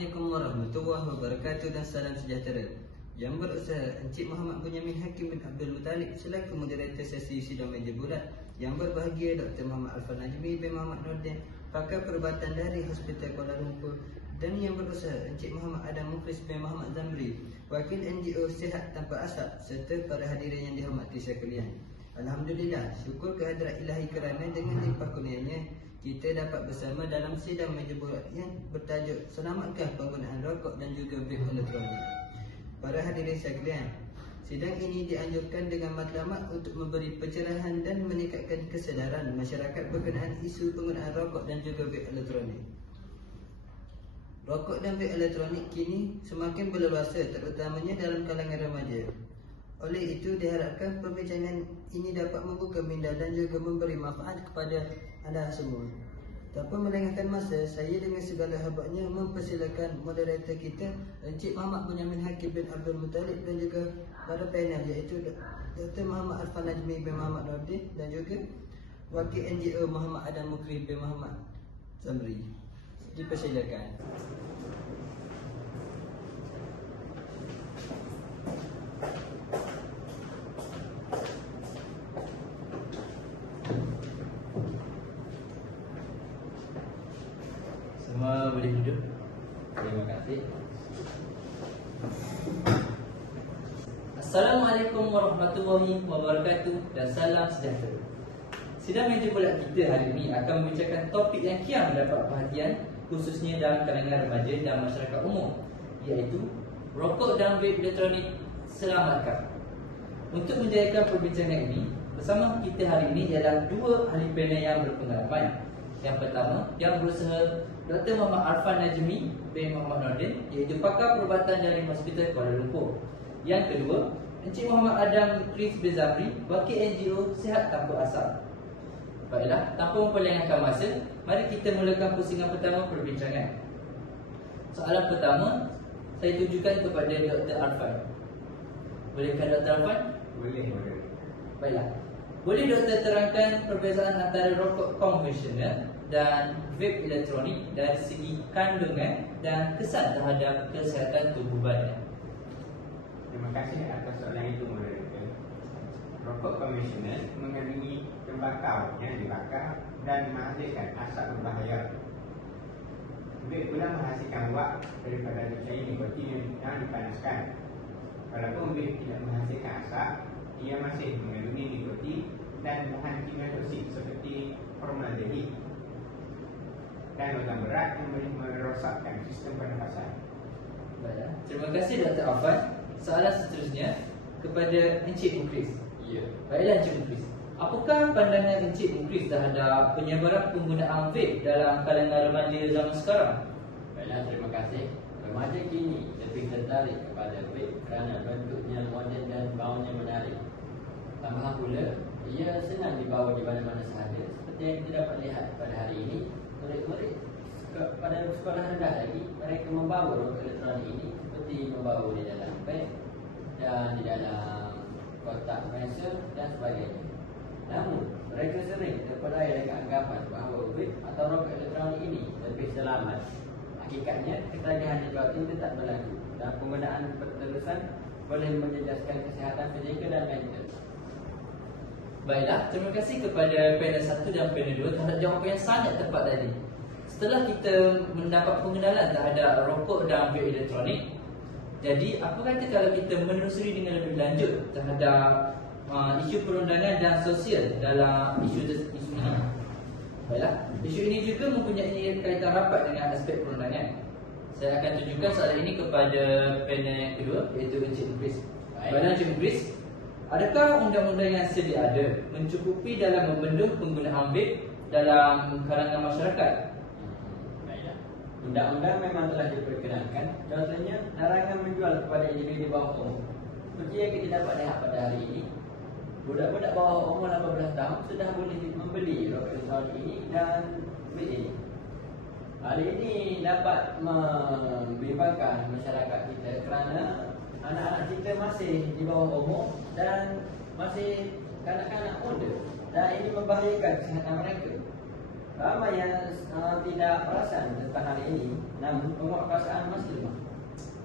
Assalamualaikum warahmatullahi wabarakatuh dan salam sejahtera. Yang berusaha Encik Muhammad Bunyamin Hakim bin Abdul Muttalib selaku moderator sesi sidang meja bulat. Yang berbahagia Dr. Muhammad Arfan Najmi bin Muhammad Nordin, pakar perubatan dari Hospital Kuala Lumpur, dan yang berusaha Encik Muhammad Adam Muflis bin Muhammad Zamri, wakil NGO Sihat Tanpa Asap, serta para hadirin yang dihormati sekalian. Alhamdulillah, syukur kehadrat ilahi kerana dengan limpah kurnianya kita dapat bersama dalam sidang meja bulat yang bertajuk Selamatkan Penggunaan Rokok dan juga Vape Elektronik. Para hadirin sekalian, sidang ini dianjurkan dengan matlamat untuk memberi pencerahan dan meningkatkan kesedaran masyarakat berkenaan isu penggunaan rokok dan juga vape elektronik. Rokok dan vape elektronik kini semakin berleluasa, terutamanya dalam kalangan remaja. Oleh itu diharapkan perbincangan ini dapat membuka minda dan juga memberi manfaat kepada anda semua. Tanpa melengahkan masa, saya dengan segala habaknya mempersilakan moderator kita Encik Muhammad Bunyamin Hakim bin Abdul Muttalib dan juga para panel, iaitu Dr. Muhammad Arfan Najmi bin Muhammad Nordin dan juga wakil NGO Muhammad Adam Muflis bin Muhammad Zamri. Dipersilakan. Semua boleh duduk. Terima kasih. Assalamualaikum warahmatullahi wabarakatuh dan salam sejahtera. Sidang meja bulat kita hari ini akan membicarakan topik yang kian mendapat perhatian, khususnya dalam kalangan remaja dan masyarakat umum, iaitu rokok dan vape elektronik selamatkan. Untuk menjayakan perbincangan ini, bersama kita hari ini ialah dua ahli panel yang berpengalaman. Yang pertama, yang berusaha Dr. Muhammad Arfan Najmi bin Muhammad Nordin, iaitu pakar perubatan dari Hospital Kuala Lumpur. Yang kedua, Encik Muhammad Adam Muflis bin Zamri, wakil NGO Sihat Tanpa Asap. Baiklah, tanpa memperlengahkan masa, mari kita mulakan pusingan pertama perbincangan. Soalan pertama saya tujukan kepada Dr. Arfan. Bolehkah Dr. Arfan? Boleh. Baiklah. Boleh doktor terangkan perbezaan antara rokok konvensional dan vape elektronik dari segi kandungan dan kesan terhadap kesihatan tubuh badan? Terima kasih atas soalan itu, moderator. Rokok konvensional mengandungi tembakau yang dibakar dan menghasilkan asap berbahaya. Vape pula menghasilkan wak daripada cair nikotin yang dipanaskan. Walaupun vape tidak menghasilkan asap, ia masih mengandungi nikotin dan bahan kimia toksik seperti formaldehid dan logam berat yang boleh merosakkan sistem pernafasan. Baiklah. Terima kasih Dr. Arfan. Soalan seterusnya kepada Encik Muflis. Ya. Baiklah Encik Muflis, apakah pandangan Encik Muflis terhadap penyebaran penggunaan vape dalam kalangan remaja zaman sekarang? Baiklah, terima kasih. Remaja kini lebih tertarik kepada vape kerana bentuknya moden dan baunya menarik. Tambahan pula, ia senang dibawa di mana-mana sahaja. Seperti yang kita dapat lihat pada hari ini, murid-murid pada sekolah rendah lagi, mereka membawa rokok elektronik ini seperti membawa di dalam beg dan di dalam kotak pensel dan sebagainya. Namun, mereka sering terpedaya dengan anggapan bahawa vape atau rokok elektronik ini lebih selamat. Hakikatnya, ketagihan nikotin tetap berlaku dan penggunaan berterusan boleh menjejaskan kesihatan fizikal dan mental. Baiklah, terima kasih kepada panel 1 dan panel 2 terhadap jawapan yang sangat tepat tadi. Setelah kita mendapat pengenalan terhadap rokok dan vape elektronik, jadi apa kata kalau kita menelusuri dengan lebih lanjut terhadap isu perundangan dan sosial dalam isu ini? Baiklah, isu ini juga mempunyai kaitan rapat dengan aspek perundangan. Saya akan tunjukkan soalan ini kepada panel yang kedua, iaitu Encik Muflis. Baiklah Encik Muflis, adakah undang-undang yang sedia ada mencukupi dalam membendung penggunaan vape dalam kalangan masyarakat? Baiklah. Undang-undang memang telah diperkenalkan. Contohnya, larangan menjual kepada individu bawah umur. Seperti yang kita dapat lihat pada hari ini, budak-budak bawah umur 18 tahun sudah boleh membeli rokok elektronik ini dan vape ini. Hal ini dapat membimbangkan masyarakat kita kerana anak-anak kita masih di bawah umur dan masih kanak-kanak muda, dan ini membahayakan kesihatan mereka. ramai yang tidak perasan tentang hari ini, namun penguatkuasaan masih lemah.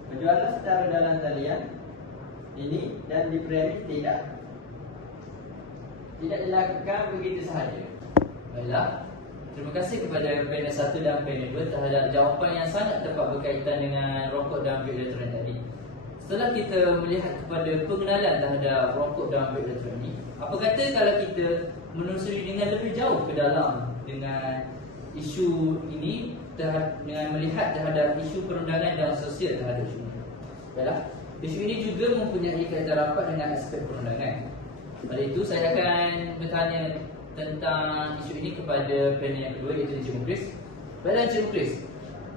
Penjualan secara dalam talian ini dan di premis tidak dilakukan begitu sahaja. Baiklah, terima kasih kepada panel 1 dan panel 2 terhadap jawapan yang sangat tepat berkaitan dengan rokok dan vape elektronik tadi. Setelah kita melihat kepada pengenalan terhadap rokok dan vape elektronik, apa kata kalau kita menelusuri dengan lebih jauh ke dalam dengan isu ini, dengan melihat terhadap isu perundangan dan sosial terhadap isu ini. Baiklah, isu ini juga mempunyai kaitan rapat dengan aspek perundangan. Oleh itu, saya akan bertanya tentang isu ini kepada panel yang kedua, iaitu Encik Mukhlis. Baiklah Encik Mukhlis,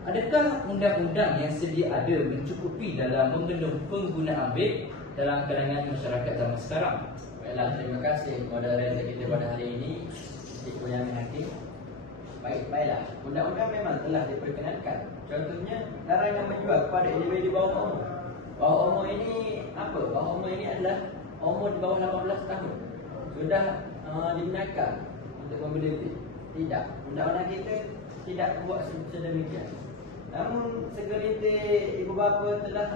adakah undang-undang yang sedia ada mencukupi dalam membendung penggunaan vape dalam kalangan masyarakat zaman sekarang? Baiklah, terima kasih moderator kita pada hari ini, Encik Bonyamin Hakim. Baiklah, undang-undang memang telah diperkenalkan. Contohnya, larangan menjual kepada individu bawah umur. Bawah umur ini apa? Bawah umur ini adalah umur di bawah 18 tahun. Sudah dibenarkan untuk membeli vape? Tidak, undang-undang kita tidak buat sedemikian. Namun segelintir ibu bapa telah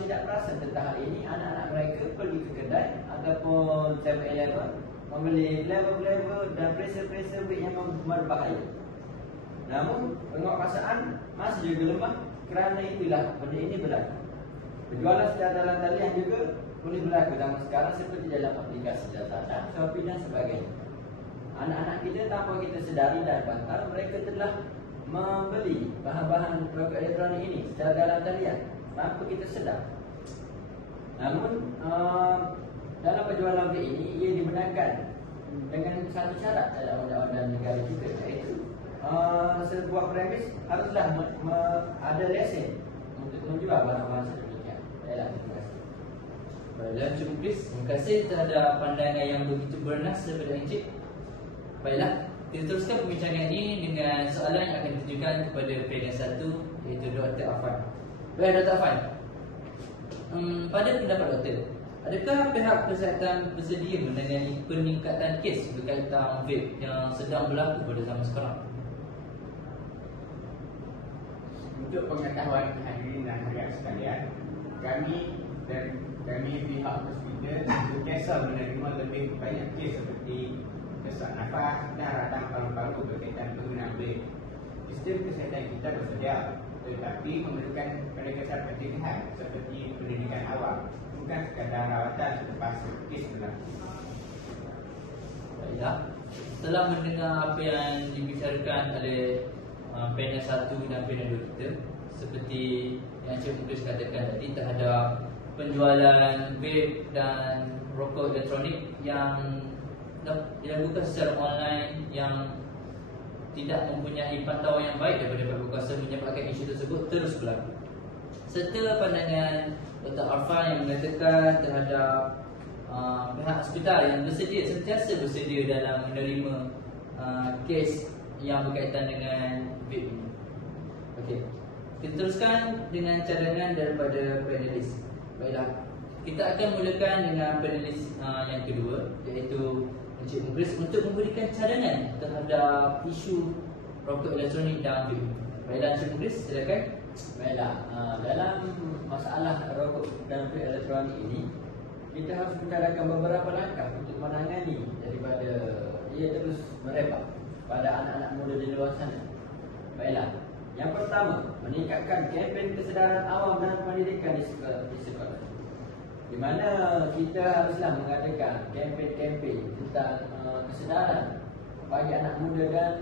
tidak perasan tentang hal ini. Anak-anak mereka pergi ke kedai ataupun 7-Eleven membeli flavor-flavor dan pressure-pressure vape yang berbahaya. Namun penguatkuasaan masih juga lemah. Kerana itulah benda ini berlaku. Penjualan secara dalam talian juga boleh berlaku zaman sekarang seperti dalam aplikasi Lazada, Shopee dan sebagainya. Anak-anak kita tanpa kita sedari dan pantau, mereka telah membeli bahan-bahan rokok elektronik ini secara dalam talian tanpa kita sedar. Namun dalam penjualan vape ini ia dibenarkan dengan satu syarat dalam undang-undang negara kita, iaitu sebuah premis haruslah ada lesen untuk menjual bahan-bahan sedemikian. Baiklah, terima kasih. Baiklah Encik Mukhlis, terima kasih terhadap pandangan yang begitu bernas daripada Encik. Baiklah, kita teruskan perbincangan ini dengan soalan yang akan ditujukan kepada panel 1, iaitu Dr. Afan. Baik Dr. Afan, pada pendapat doktor, adakah pihak kesihatan bersedia menangani peningkatan kes berkaitan vape yang sedang berlaku pada zaman sekarang? Untuk pengetahuan hadirin dan hadirat sekalian, kami pihak hospital sentiasa menerima lebih banyak kes seperti sesak nafas dan radang paru-paru berkaitan penggunaan vape. Sistem kesihatan kita bersedia, tetapi memerlukan pendekatan pencegahan seperti pendidikan awal, bukan sekadar rawatan selepas kes berlaku. Baiklah, setelah mendengar apa yang dibicarakan oleh panel 1 dan panel 2 kita, seperti yang Encik Mukhlis katakan tadi terhadap penjualan vape dan rokok elektronik yang dilakukan secara online yang tidak mempunyai pantauan yang baik daripada pihak berkuasa menyebabkan isu tersebut terus berlaku. Serta pandangan Dr. Arfan yang mengatakan terhadap pihak hospital yang sentiasa bersedia dalam menerima kes yang berkaitan dengan vape ini. Okey, kita teruskan dengan cadangan daripada panelis. Baiklah, kita akan mulakan dengan panelis yang kedua, iaitu Encik Mukhlis, untuk memberikan cadangan terhadap isu rokok elektronik dan vape. Baiklah Encik Mukhlis, silakan. Baiklah, dalam masalah rokok dan vape elektronik ini, kita harus mencadangkan beberapa langkah untuk menangani daripada ia terus merebak pada anak-anak muda di luar sana. Baiklah, yang pertama, meningkatkan kempen kesedaran awam dan pendidikan di sekolah, di mana kita haruslah mengadakan kempen-kempen tentang kesedaran bagi anak muda dan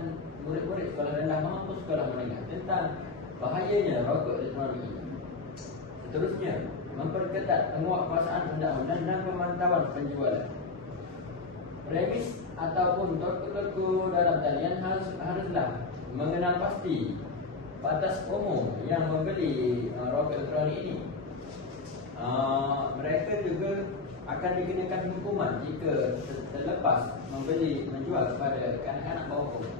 murid-murid sekolah rendah maupun sekolah menengah tentang bahayanya rokok elektronik ini. Seterusnya, memperketat penguatkuasaan undang-undang dan pemantauan penjualan. Premis ataupun toko-toko dalam talian haruslah mengenal pasti batas umur yang membeli rokok elektronik ini. Mereka juga akan dikenakan hukuman jika terlepas menjual kepada kanak-kanak bawah umur.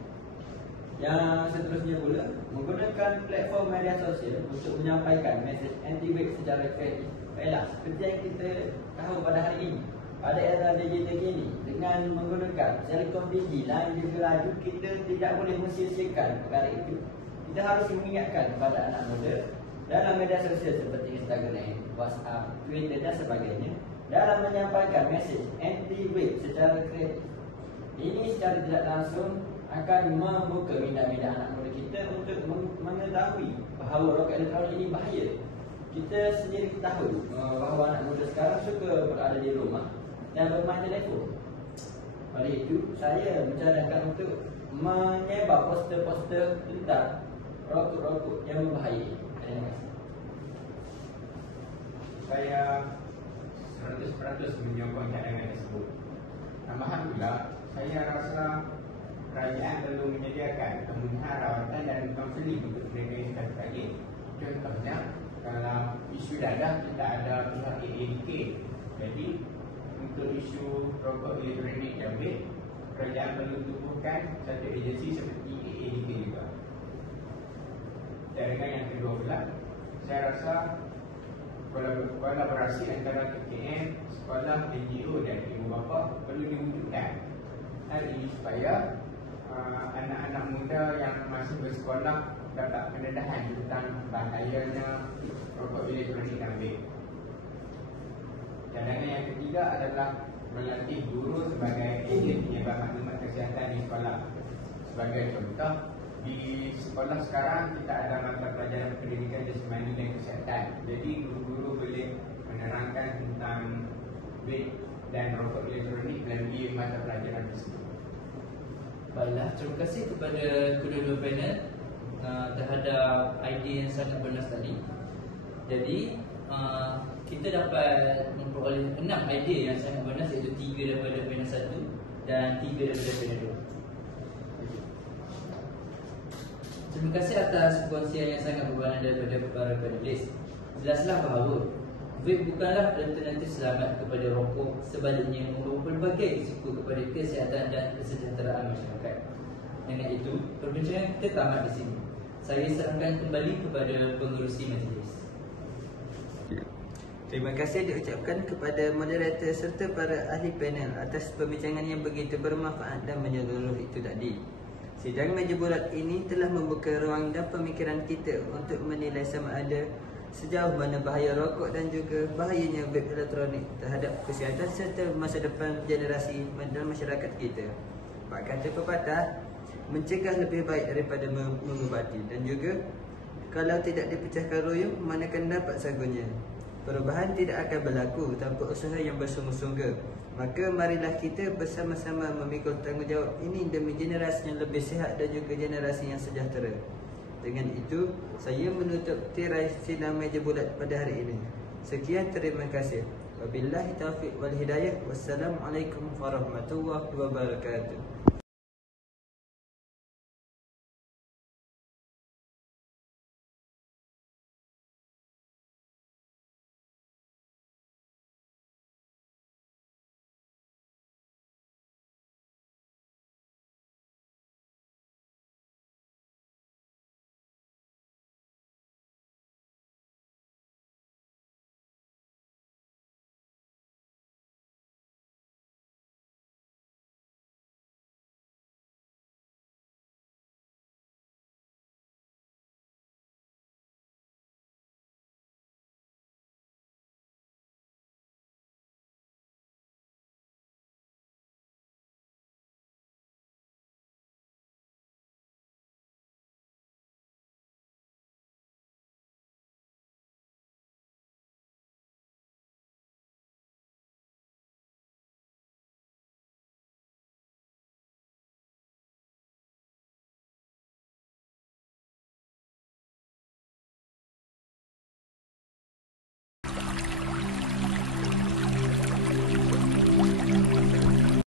Yang seterusnya pula, menggunakan platform media sosial untuk menyampaikan mesej anti-vape secara efektif. Baiklah, seperti yang kita tahu pada hari ini, pada era digital ini dengan menggunakan telekom tinggi dan juga laju, kita tidak boleh mensia-siakan perkara itu. Kita harus mengingatkan kepada anak muda dalam media sosial seperti Instagram, WhatsApp, Twitter dan sebagainya dalam menyampaikan mesej anti-vape secara kreatif. Ini secara tidak langsung akan membuka minda-minda anak muda kita untuk mengetahui bahawa rokok elektronik ini bahaya. Kita sendiri ketahui bahawa anak muda sekarang suka berada di rumah dan bermain telefon. Oleh itu, saya mencadangkan untuk menyebar poster-poster tentang rokok-rokok yang berbahaya. Terima kasih. Saya 100% menyokong cadangan tersebut. Tambahan pula, saya rasa kerajaan perlu menyediakan kemudahan rawatan dan kaunseling untuk mereka yang sudah sakit. Contohnya, kalau isu dadah kita ada pihak AADK. Jadi, untuk isu rokok elektronik dan vape, kerajaan perlu tubuhkan satu agensi seperti AADK juga. Dan dengan yang kedua pula, saya rasa kolaborasi antara KKM, sekolah, NGO dan ibu bapa perlu diwujudkan. Hal ini supaya anak-anak muda yang masih bersekolah dapat pendedahan tentang bahayanya rokok elektronik dan vape. Cadangan yang ketiga adalah melatih guru sebagai ejen penyebar maklumat kesihatan di sekolah. Sebagai contoh, di sekolah sekarang kita ada mata pelajaran pendidikan jasmani dan kesihatan. Jadi guru-guru boleh menerangkan tentang vape dan rokok elektronik melalui mata pelajaran tersebut. Baiklah, terima kasih kepada kedua-dua panel terhadap idea yang sangat bernas tadi. Jadi kita dapat memperoleh 6 idea yang sangat bernas, iaitu 3 daripada panel 1 dan 3 daripada panel 2. Terima kasih atas perkongsian yang sangat berwarna daripada para panelis. Jelaslah bahawa vape bukanlah alternatif selamat kepada rokok, sebaliknya membawa pelbagai risiko kepada kesihatan dan kesejahteraan masyarakat. Dengan itu, perbincangan kita tamat di sini. Saya serahkan kembali kepada pengerusi majlis. Terima kasih diucapkan kepada moderator serta para ahli panel atas perbincangan yang begitu bermanfaat dan menyeluruh itu tadi. Sidang meja bulat ini telah membuka ruang dan pemikiran kita untuk menilai sama ada sejauh mana bahaya rokok dan juga bahayanya vape elektronik terhadap kesihatan serta masa depan generasi dan masyarakat kita. Pak kata pepatah, mencegah lebih baik daripada mengubati, dan juga kalau tidak dipecahkan ruyung, manakan dapat sagunya. Perubahan tidak akan berlaku tanpa usaha yang bersungguh-sungguh. Maka marilah kita bersama-sama memikul tanggungjawab ini demi generasi yang lebih sihat dan juga generasi yang sejahtera. Dengan itu, saya menutup tirai sidang meja bulat pada hari ini. Sekian, terima kasih. Wabillahi taufiq wal hidayah. Wassalamualaikum warahmatullahi wabarakatuh.